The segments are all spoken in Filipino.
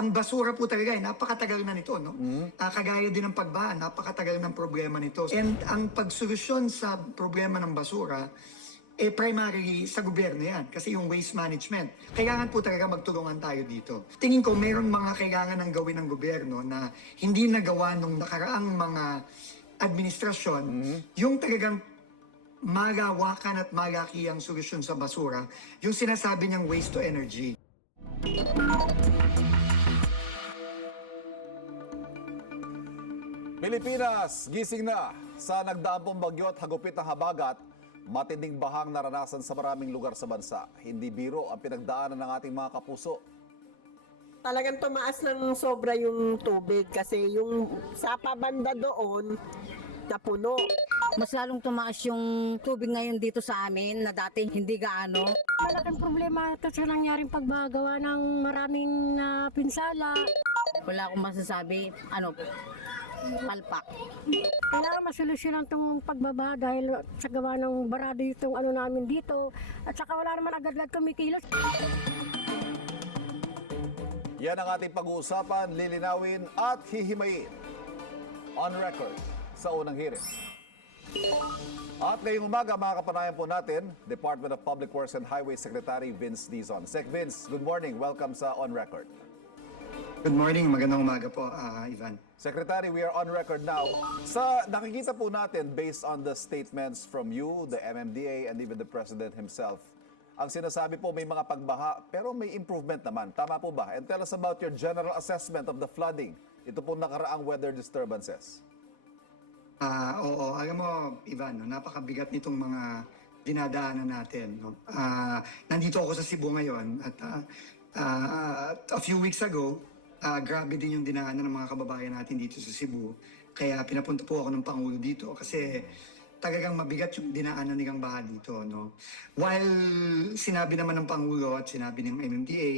ang basura po talaga ay napakatagal na nito, no? Kagaya din ng pagbaha, napakatagal ng problema nito. And ang pagsolusyon sa problema ng basura, primarily sa gobyerno yan. Kasi yung waste management, kailangan po talaga magtulungan tayo dito. Tingin ko, meron mga kailangan ng gawin ng gobyerno na hindi nagawa nung nakaraang mga administrasyon, yung talagang malawakan at malaki ang solusyon sa basura, yung sinasabi niyang waste to energy. Pilipinas, gising na sa nagdaang bagyo at hagupit ng habagat. Matinding bahang naranasan sa maraming lugar sa bansa. Hindi biro ang pinagdaanan ng ating mga kapuso. Talagang tumaas ng sobra yung tubig kasi yung sa pabanda doon napuno. Mas lalong tumaas yung tubig ngayon dito sa amin na dati hindi gaano. Malaking problema ito sa nangyaring pagbagawa ng maraming pinsala. Wala akong masasabi, palpak. Kailangan masolusyonan itong pagbaba dahil sa gawa ng barado itong namin dito. At saka wala naman agad-agad kumikilos. Yan ang ating pag-uusapan, lilinawin at hihimayin. On record sa unang hearing. At ngayong umaga, mga kapanayan po natin, Department of Public Works and Highways Secretary Vince Dizon. Sec Vince, good morning. Welcome sa On Record. Good morning, magandang umaga po, Ivan. Secretary, we are on record now. Sa nakikita po natin, based on the statements from you, the MMDA, and even the President himself, ang sinasabi po may mga pagbaha, pero may improvement naman. Tama po ba? And tell us about your general assessment of the flooding. Ito po nakaraang weather disturbances. Oo, alam mo, Ivan, no, napakabigat nitong mga dinadaanan natin. No? Nandito ako sa Cebu ngayon at a few weeks ago, grabe din yung dinaanan ng mga kababayan natin dito sa Cebu. Kaya pinapunta po ako ng Pangulo dito kasi talagang mabigat yung dinaanan nilang baha dito. No? While sinabi naman ng Pangulo at sinabi ng MMDA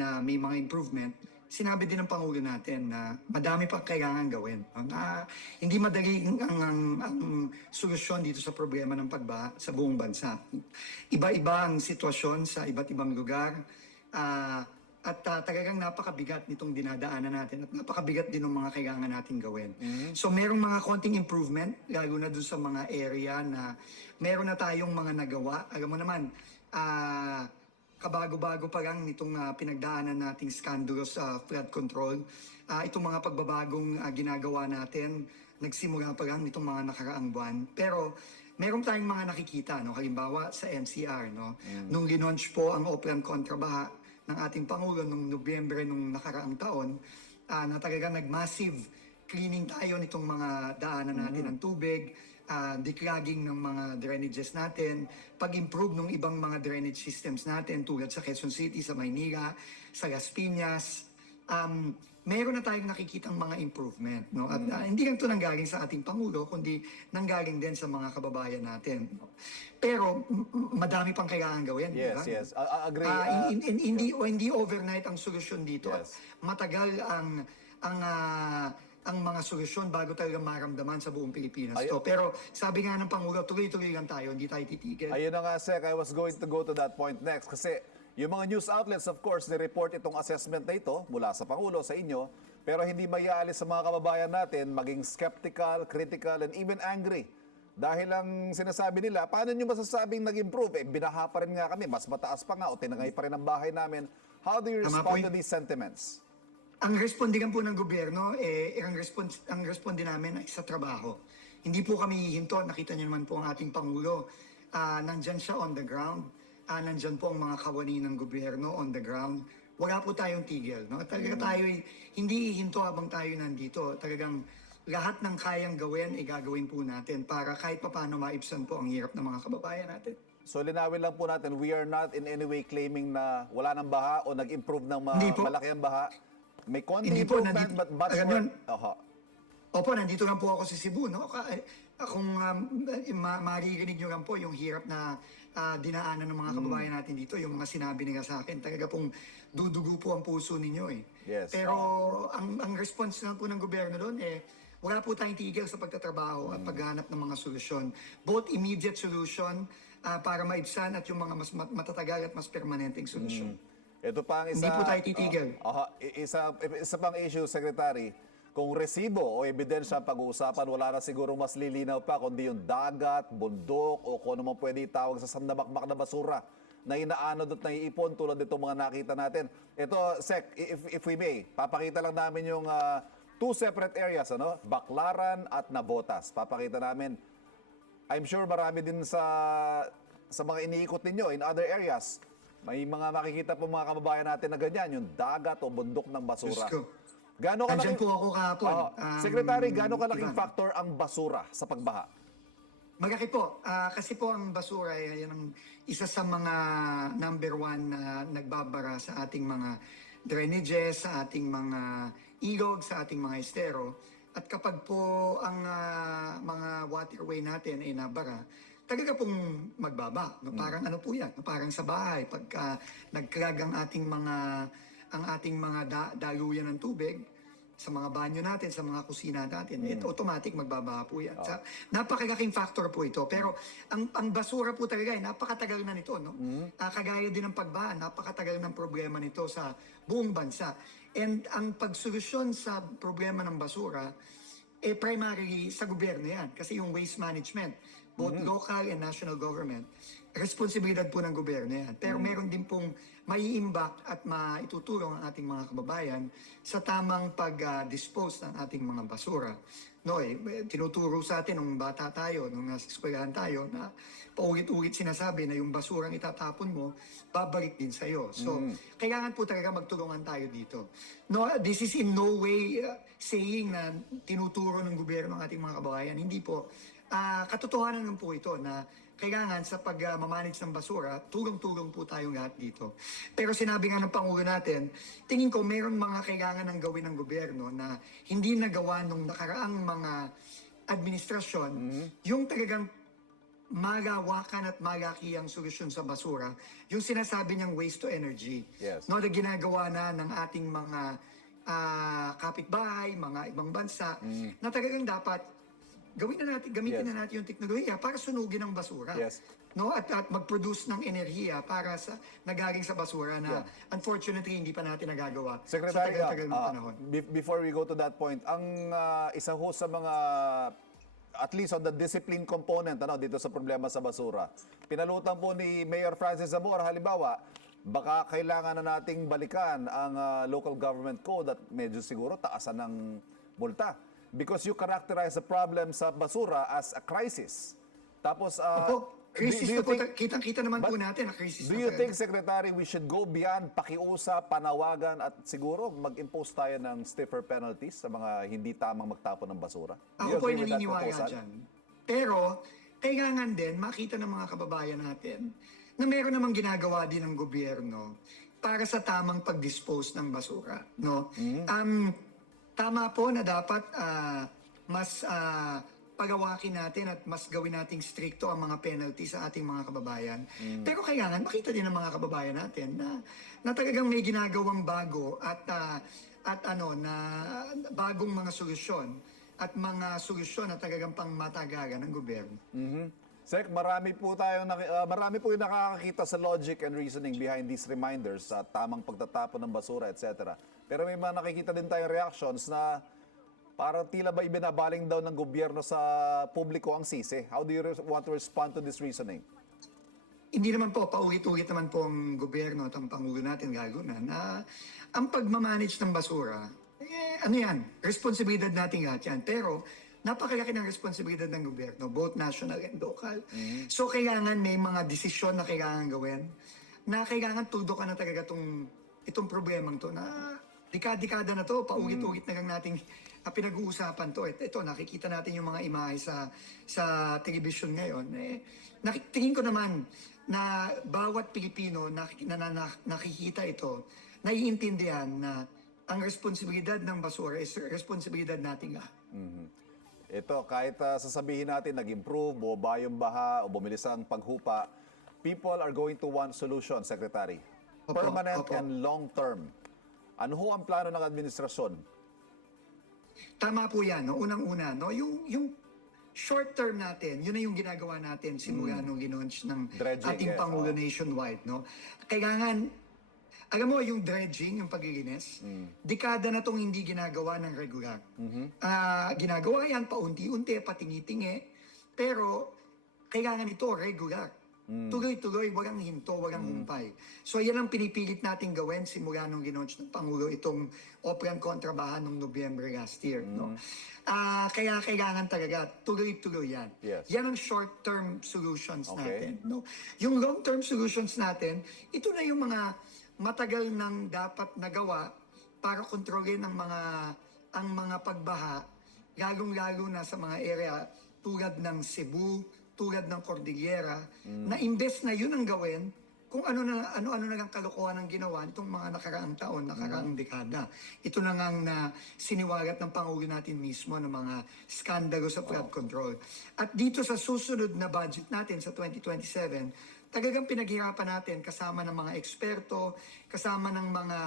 na may mga improvement, sinabi din ng Pangulo natin na madami pang kailangan gawin. No? Na hindi madali ang solusyon dito sa problema ng pagbaha sa buong bansa. Iba-iba ang sitwasyon sa iba't ibang lugar. At talagang napakabigat nitong dinadaanan natin at napakabigat din ng mga kailangan natin gawin. So merong mga konting improvement, lalo na dun sa mga area na meron na tayong mga nagawa. Alam mo naman, kabago-bago pa lang nitong pinagdaanan nating scandalous flood control. Itong mga pagbabagong ginagawa natin, nagsimula pa lang nitong mga nakaraang buwan. Pero meron tayong mga nakikita, no? Halimbawa sa NCR, no? Nung linunch po ang Oplan Kontrabaha ng ating Pangulo noong Nobyembre nung nakaraang taon, na talagang nag-massive cleaning tayo nitong mga daanan natin ng tubig, declogging ng mga drainages natin, pag-improve ng ibang mga drainage systems natin tulad sa Quezon City, sa Maynila, sa Las Piñas. Meron na tayong nakikitang mga improvement. No? At hindi lang ito nanggaling sa ating Pangulo, kundi nanggaling din sa mga kababayan natin. No? Pero madami pang kailangan gawin. Yes, diba? yes. Agree. Hindi overnight ang solusyon dito. Yes. Matagal ang mga solusyon bago talaga maramdaman sa buong Pilipinas. Pero sabi nga ng Pangulo, tuloy-tuloy lang tayo, hindi tayo titigil. Ayun na nga, Sec. I was going to go to that point next. Kasi yung mga news outlets, of course, nireport itong assessment na ito mula sa Pangulo, sa inyo. Pero hindi mayaalis sa mga kababayan natin maging skeptical, critical, and even angry. Dahil ang sinasabi nila, paano nyo masasabing nag-improve? Binaha pa rin nga kami, mas mataas pa nga, o tinangay pa rin ang bahay namin. How do you respond to these sentiments? Ang respondigan po ng gobyerno, ang respondi namin ay sa trabaho. Hindi po kami hihinto. Nakita niyo naman po ang ating Pangulo. Nandyan siya on the ground. Nandyan po ang mga kawani ng gobyerno on the ground. Wala po tayong tigil. No? Talaga tayo hindi hihinto habang tayo nandito. Talagang lahat ng kayang gawin ay gagawin po natin para kahit paano maibsan po ang hirap ng mga kababayan natin. So linawin lang po natin, we are not in any way claiming na wala ng baha o nag-improve ng malaki ang baha. May konti improvement, but much more. Opo, nandito lang po ako sa Cebu. No? Kung maririnig nyo lang po yung hirap na dinaanan ng mga kababayan natin dito, yung mga sinabi nila sa akin, talaga pong dudugo po ang puso ninyo. Yes. Pero ang response lang po ng gobyerno doon, wala po tayong tigil sa pagtatrabaho at paghanap ng mga solusyon. Both immediate solution para maibsan at yung mga mas matatagal at mas permanenteng solusyon. Ito pa ang isa, Hindi po tayo titigil. isa pang issue, Secretary. Kung resibo o ebidensya ang pag-uusapan, wala na siguro mas lilinaw pa kundi yung dagat, bundok, o kung ano man pwede itawag sa sandamakmak na basura na inaanod at naiipon tulad nitong mga nakita natin. Ito, Sec, if we may, papakita lang namin yung two separate areas, ano? Baclaran at Nabotas. Papakita namin. I'm sure marami din sa mga iniikot ninyo in other areas. May mga makikita po mga kababayan natin na ganyan, yung dagat o bundok ng basura. Diyos ko. Gaano Andyan kalaking, po ako kahapon. Secretary, gaano kalaking Ivan. factor ang basura sa pagbaha? Malaki po. Kasi po ang basura ay yan ang isa sa mga number one na nagbabara sa ating mga drainages, sa ating mga ilog, sa ating mga estero. At kapag po ang mga waterway natin ay nabara, talaga pong magbaba. No, parang ano po yan, no, parang sa bahay. Pagka nagklag ang ating mga daluyan ng tubig, sa mga banyo natin, sa mga kusina natin, ito automatic magbabaha po yan. Sa, napakalaking factor po ito. Pero ang basura po talaga ay napakatagal na nito. No? Kagaya din ng pagbaha, napakatagal ng problema nito sa buong bansa. And ang pagsolusyon sa problema ng basura, primarily sa gobyerno yan. Kasi yung waste management, both local and national government, responsibilidad po ng gobyerno yan. Pero meron din pong maiimbak at maitutulong ang ating mga kababayan sa tamang pag-dispose ng ating mga basura. No, tinuturo sa atin nung bata tayo, nung nasa eskwelahan tayo, na paulit-ulit sinasabi na yung basurang itatapon mo, babalik din sa'yo. So, kailangan po talaga magtulungan tayo dito. No, this is in no way saying na tinuturo ng gobyerno ng ating mga kababayan. Hindi po. Katotohanan lang po ito na kailangan sa pag-manage ng basura, tulong-tulong po tayong lahat dito. Pero sinabi nga ng Pangulo natin, tingin ko meron mga kailangan ng gawin ng gobyerno na hindi nagawa nung nakaraang mga administrasyon, yung talagang malawakan at malaki ang solusyon sa basura, yung sinasabi niyang waste to energy. Yes. No, na ginagawa na ng ating mga kapitbahay, mga ibang bansa, na talagang dapat gamitin na natin yung teknolohiya para sunugin ang basura. Yes. No, at mag-produce ng enerhiya para sa nagaling sa basura na unfortunately hindi pa natin nagagawa Secretary, sa tagal-tagal ng panahon. before we go to that point, ang isa ho sa mga, at least on the discipline component dito sa problema sa basura, pinalutang po ni Mayor Francis Zamora, halimbawa, baka kailangan na nating balikan ang local government code at medyo siguro taasan ng multa. Because you characterize the problem sa basura as a crisis. Tapos, Opo, crisis do na you po, think- kitang-kita naman po But natin na crisis Do na you po. think, Secretary, we should go beyond pakiusap, panawagan at siguro mag-impose tayo ng stiffer penalties sa mga hindi tamang magtapon ng basura? Do you Ako po agree ay with that naniniwala proposal? dyan. Pero, kailangan din makita ng mga kababayan natin na meron namang ginagawa din ng gobyerno para sa tamang pag-dispose ng basura. No? Tama po na dapat mas pagawakin natin at mas gawin nating stricto ang mga penalty sa ating mga kababayan. Pero kailangan makita din ng mga kababayan natin na talagang may ginagawang bago at na bagong mga solusyon at mga solusyon na talagang pangmatagalan ng gobyerno. Sec, marami po yung nakakakita sa logic and reasoning behind these reminders sa tamang pagtatapon ng basura, etc. Pero may mga nakikita din tayong reactions na parang tila ba ibinabaling daw ng gobyerno sa publiko ang sisi. How do you want to respond to this reasoning? Hindi naman po, paulit-ulit naman po ang gobyerno at ang Pangulo natin lalo na ang pagmamanage ng basura, ano yan, responsibilidad natin lahat yan. Pero napakalaki ng responsibilidad ng gobyerno, both national and local. So kailangan may mga desisyon na kailangan gawin, na kailangan tudukan na talaga itong problemang to na dekada na to, paulit-ulit na lang nating pinag-uusapan to. Ito, nakikita natin yung mga imahe sa television ngayon. Tingin ko naman na bawat Pilipino na nakikita ito, naiintindihan na ang responsibilidad ng basura is responsibilidad nating lahat. Ito, kahit sasabihin natin nag-improve, bumaba yung baha o bumilis ang paghupa, people are going to want solution, Secretary. Opo, Permanent opo. and long-term. Ano ho ang plano ng administrasyon? Tama po yan, no? Unang-una, no? Yung short term natin, yun na yung ginagawa natin simula nung ginaunch ng Dredging, ating yes, Pangulo oo. nationwide, no? Kailangan alam mo, yung dredging, yung paglilinis, dekada na tong hindi ginagawa ng regular. Ginagawa yan paunti-unti, patingi-tingi, pero kailangan ito regular. Tuloy-tuloy, walang hinto, walang humpay. So yan ang pinipilit natin gawin simula nung ginaunch ng Pangulo itong Oprang Kontrabahan noong Nobyembre last year. No? Kaya kailangan talaga tuloy-tuloy yan. Yes. Yan ang short-term solutions Okay. natin. No? Yung long-term solutions natin, ito na yung mga matagal nang dapat nagawa para kontrolin ang mga pagbaha, lalong-lalo na sa mga area tulad ng Cebu, tulad ng Cordillera, na imbes na yun ang gawin, kung ano na lang kalokohan ang ginawa itong mga nakaraang taon, nakaraang dekada. Ito na nga na siniwalat ng Pangulo natin mismo ng mga skandalo sa flood control. At dito sa susunod na budget natin sa 2027, talagang pinaghirapan natin kasama ng mga eksperto, kasama ng mga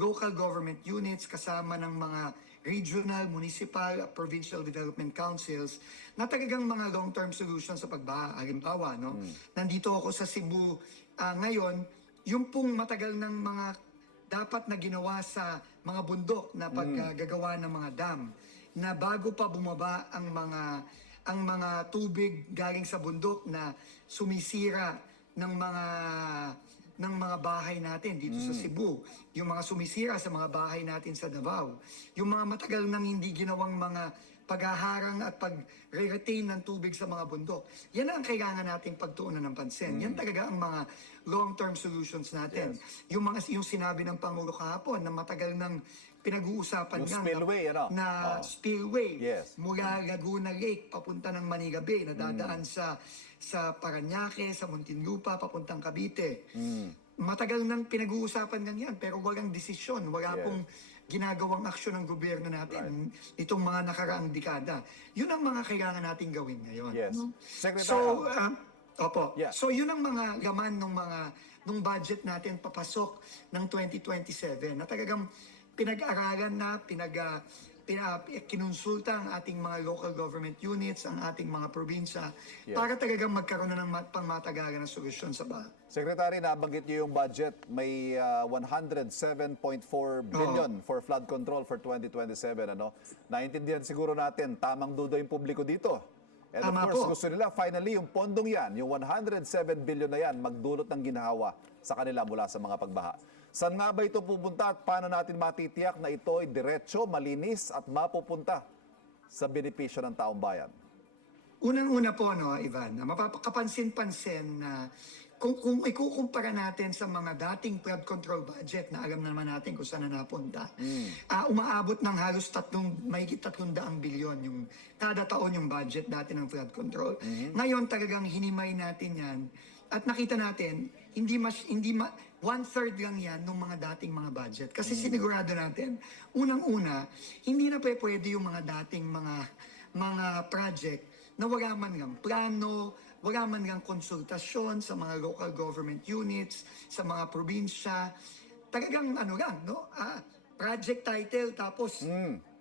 local government units, kasama ng mga regional, municipal, provincial development councils na talagang mga long-term solutions sa pagbaha. Halimbawa, no? Nandito ako sa Cebu ngayon, yung pong matagal ng mga dapat na ginawa sa mga bundok na paggagawa ng mga dam, na bago pa bumaba ang mga tubig galing sa bundok na sumisira ng mga bahay natin dito sa Cebu, yung mga sumisira sa mga bahay natin sa Davao, yung mga matagal nang hindi ginawang mga paghaharang at pag-retain ng tubig sa mga bundok. Yan ang kailangan nating pagtuunan ng pansin. Yan talaga ang mga long-term solutions natin. Yung sinabi ng Pangulo kahapon na matagal nang pinag-uusapan Yung nga spillway, na spillway Yes. mula Laguna Lake papunta ng Manila Bay na dadaan sa Parañaque, sa Muntinlupa, papuntang Cavite. Matagal nang pinag-uusapan ganyan pero walang desisyon, wala Yes. pong ginagawang aksyon ng gobyerno natin itong mga nakaraang dekada. Yun ang mga kailangan nating gawin ngayon. Yes. No? Secretary, So, opo. Yeah. So yun ang mga laman nung budget natin papasok ng 2027 na talagang pinag-aralan na, kinonsulta ang ating mga local government units, ang ating mga probinsya, Yes. para talagang magkaroon na ng pangmatagalan na solusyon sa baha. Secretary, nabanggit niyo yung budget. May 107.4 billion for flood control for 2027. Ano? Naintindihan siguro natin, tamang duda yung publiko dito. And of Tama course, po. gusto nila finally yung pondong yan, yung 107 billion na yan, magdulot ng ginhawa sa kanila mula sa mga pagbaha. Saan nga ba ito pupunta at paano natin matitiyak na ito ay diretso, malinis at mapupunta sa benepisyo ng taong bayan? Unang-una po, no, Ivan, na mapapakapansin-pansin na kung ikukumpara natin sa mga dating flood control budget na alam naman natin kung saan na napunta, umaabot ng halos mahigit 300 bilyon yung kada taon yung budget dati ng flood control. Ngayon talagang hinimay natin yan at nakita natin one-third lang yan ng mga dating mga budget. Kasi sinigurado natin, unang-una, hindi na pwede yung mga dating mga project na wala man lang plano, wala man lang konsultasyon sa mga local government units, sa mga probinsya. Talagang project title tapos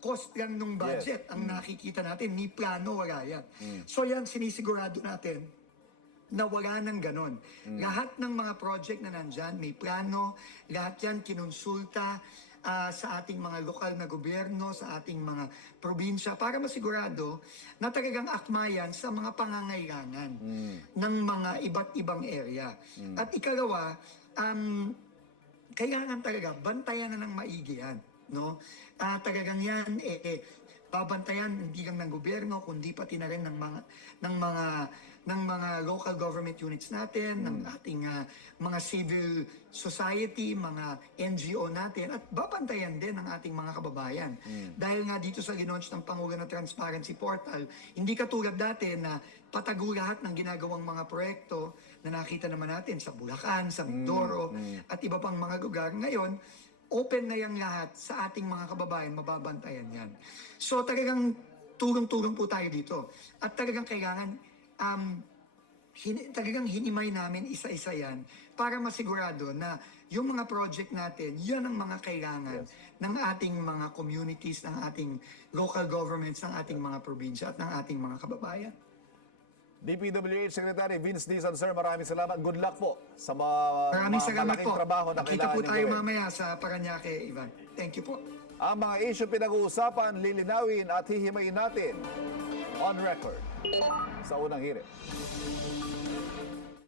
cost lang nung budget ang nakikita natin, ni plano, wala yan. So yan, sinisigurado natin na wala nang ganon. Lahat ng mga project na nandyan, may plano, lahat yan kinonsulta sa ating mga lokal na gobyerno, sa ating mga probinsya, para masigurado na talagang akmayan sa mga pangangailangan ng mga iba't ibang area. At ikalawa, kailangan talaga bantayan na ng maigi yan. No? Talagang yan, babantayan hindi lang ng gobyerno, kundi pati na rin ng mga local government units natin, ng ating mga civil society, mga NGO natin, at babantayan din ng ating mga kababayan. Dahil nga dito sa launch ng Pangulo na Transparency Portal, hindi katulad dati na patago lahat ng ginagawang mga proyekto na nakita naman natin sa Bulacan, sa Mindoro, at iba pang mga lugar. Ngayon, open na yan lahat sa ating mga kababayan, mababantayan yan. So talagang tulong-tulong po tayo dito. At talagang kailangan, talagang hinimay namin isa-isa yan para masigurado na yung mga project natin, yan ang mga kailangan ng ating mga communities, ng ating local governments, ng ating mga probinsya at ng ating mga kababayan. DPWH Secretary Vince Dizon, sir, maraming salamat. Good luck po sa Maraming salamat malaking po. trabaho na Kita kailangan po nyo tayo gawin. mamaya sa Paranaque, Ivan. Thank you po. Ang mga issue pinag-uusapan, lilinawin at hihimayin natin on record sa unang hirit.